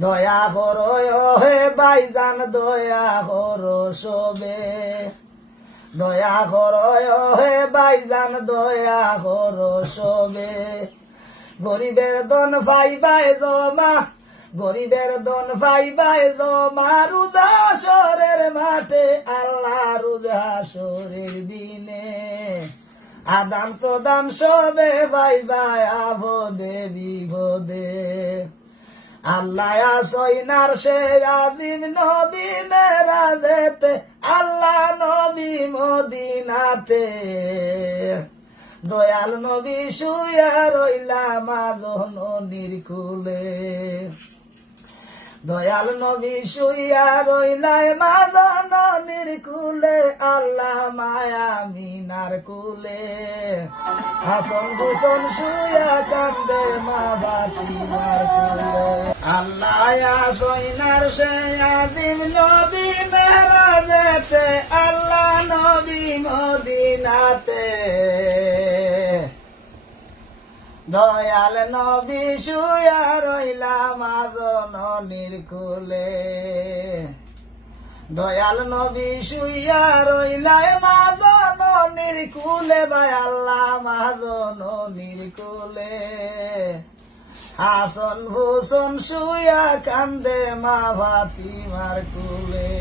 দয়া করো হে ভাইজান দয়া করো সবে, দয়া করো হে ভাইজান দয়া করো সবে। গরিবের দন ভাই জমা, গরিবের দন ভাই জমা রোজা হাসরের মাঠে, আল্লাহ রোজা হাসরের দিনে। আদান প্রদান সবে ভাই আভদে বিভদে। আল্লাহ আসইনার সে আদিম নবী মেরাজেতে, আল্লাহ নবী মদিনাতে। দয়াল নবী শুয়া রইলা মা জননীর কুলে, দয়াল নবী শুইয়া রইলাই মা জননীর কুলে, আল্লাহ মায়া মিনার কুলে। হাসন হুসন শুইয়া কান্দে মা বাতিমার কুলে। আল্লাহ আসইনার সে আদিম নবী মেরাজেতে, আল্লাহ নবী মদিনাতে। দয়াল নবী শুয়া রইলা মা জননীর কুলে, দয়াল নবী শুইয়া রইলা মা জননীর কুলে, ভাই আল্লাহ মা জননীর কুলে। হাসন হুসন শুয়া কান্দে মা ফাতিমার কুলে,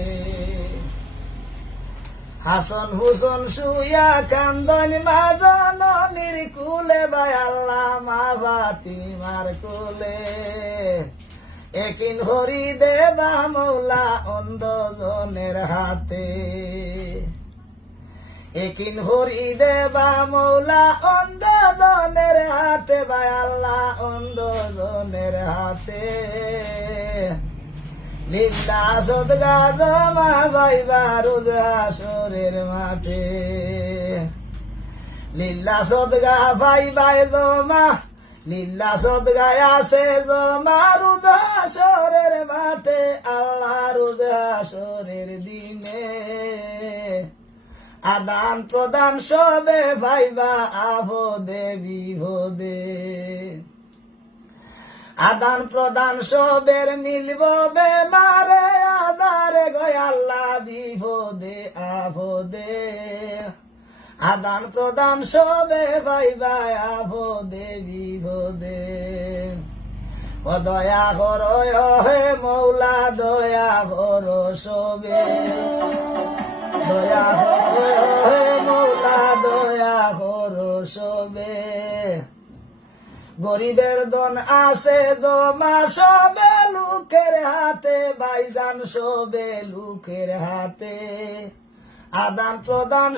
হাসন হুসন শুয়া কান্দন মা জননীর কুলে, ভাই আল্লাহ মা ফাতিমার কুলে। একিন হরি দেবা মৌলা অন্ধ জনের হাতে, একিন হরি দেবা মৌলা অন্ধ জনের হাতে, ভাই আল্লাহ অন্ধ জনের হাতে। লিল্লা সদগা জমা ভাইবা রোজা হাসরের মাঠে, লিল্লা সদগা ভাই জমা, লিল্লা সদগায় আসে জমা রোজা হাসরের মাঠে, আল্লাহ রোজা হাসরের দিনে। আদান প্রদান সবে ভাইবা আভদে বিভদে, আদান প্রদান সবের মিলব বেমারে আদারে গয়, আল্লাহ বিভদে আভদে। আদান প্রদান সবে ভাইবা আভদে বিভদে। ও দয়া করো হে মৌলা দয়া করো সবে, দয়া করো হে মৌলা দয়া করো সবে। গরিবের দন আছে জমা সবে লোকের হাতে, ভাইজান সবে লোকের হাতে। আদান প্রদান